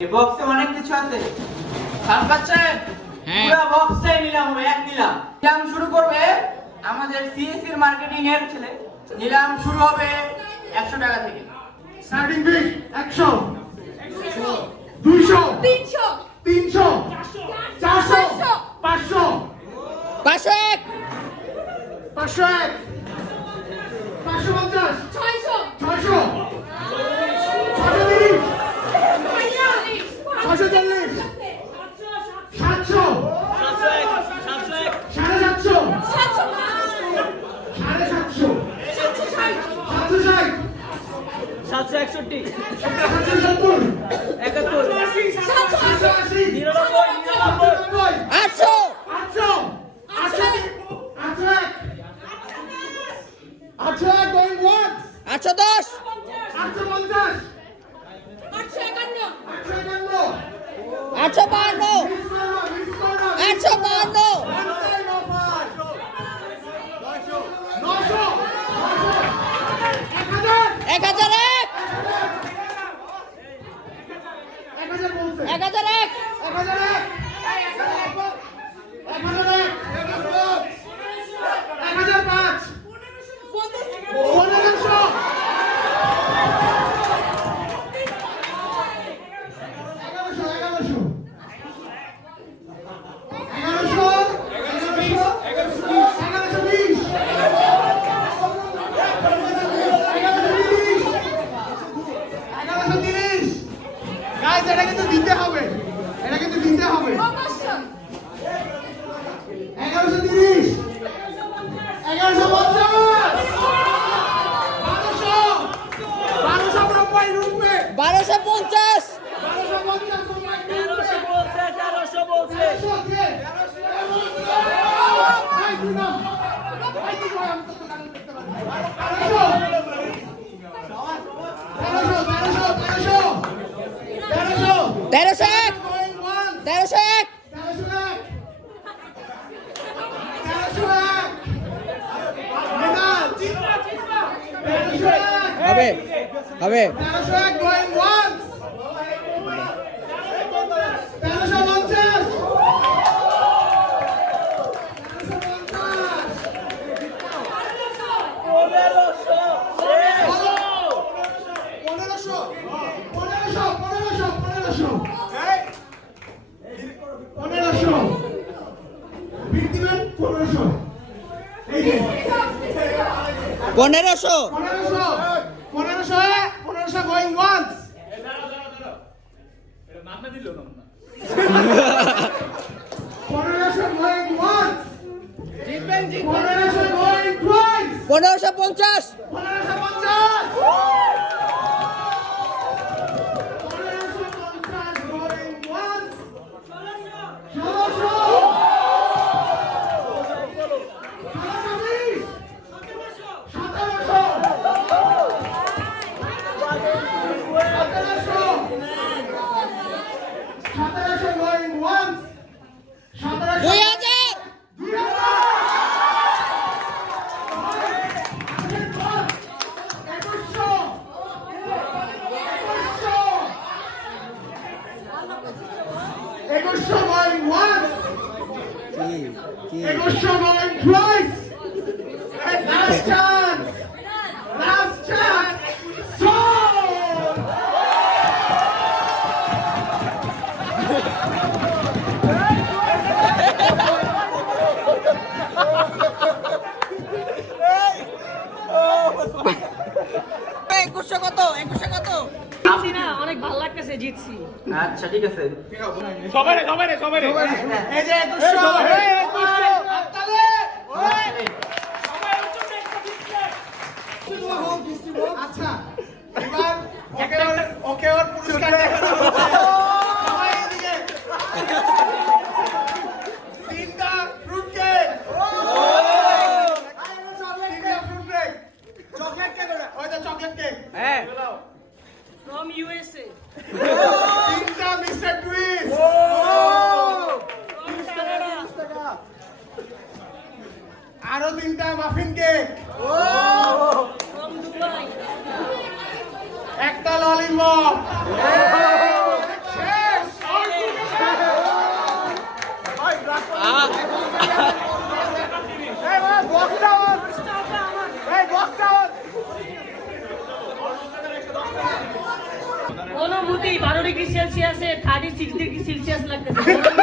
এই বক্সে অনেক কিছু আছে। আর পাচ্ছেন হ্যাঁ। পুরো বক্সটাই নিলাম এক নিলাম। নিলাম শুরু করবে আমাদের সিএসসির মার্কেটিং এর ছেলে। নিলাম শুরু হবে 100 টাকা থেকে। স্টার্টিং ফি 100 200 300 300 400 500 500 500 550 600 ছয়শো চল্লিশ। সাতশো। সাড়ে সাতশো। সাড়ে সাতশো। সাতশো ষাট। সাতশো ষাট সাতশো একষট্টি সাতশো সত্তর। একাত্তর সাতশো আশি। নিরানব্বই নিরানব্বই নব্বই আটশো। আটশো আটশো আটশো এক। আটশো এক going once আটশো দশ। আটশো পঞ্চাশ আটশো একান্ন আটশো একান্ন আটশো বাহান্ন Enak sendiri. পঞ্চাশ পনেরোশো পনেরোশো। পনেরোশো পনেরোশো গোয়িং ওয়ান্স পনেরোশো পঞ্চাশ। পনেরোশো পঞ্চাশ গোয়িং ওয়ান্স ষোলোশো ষোলোশো বিশ সতেরোশো সতেরোশো সতেরোশো গোয়িং ওয়ান্স সতেরোশো দুই হাজার দুই হাজার একুশশো একুশশো একুশশো গোয়িং ওয়ান্স একুশশো going twice last chance last chance sold একুশশো কত? একুশশো কত? জিতছি না অনেক ভালো লাগতেছে জিতছি। আচ্ছা ঠিক আছে। এই যে একুশশো এই একুশশো তাহলে আচ্ছা এবার ওকে ওর ওকে ওর পুরস্কার সবাই fruit cake fruit cake chocolate cake ওই তো চকলেট কেক হ্যাঁ ফ্রম ইউএসএ তিনটা মিস্টার টুইস্ট আরও তিনটা মাফিন কেক ফ্রম দুবাই একটা ললিপপ डिग्री सेल्सियस है थर्टी सिक्स डिग्री सेल्सियस लगता है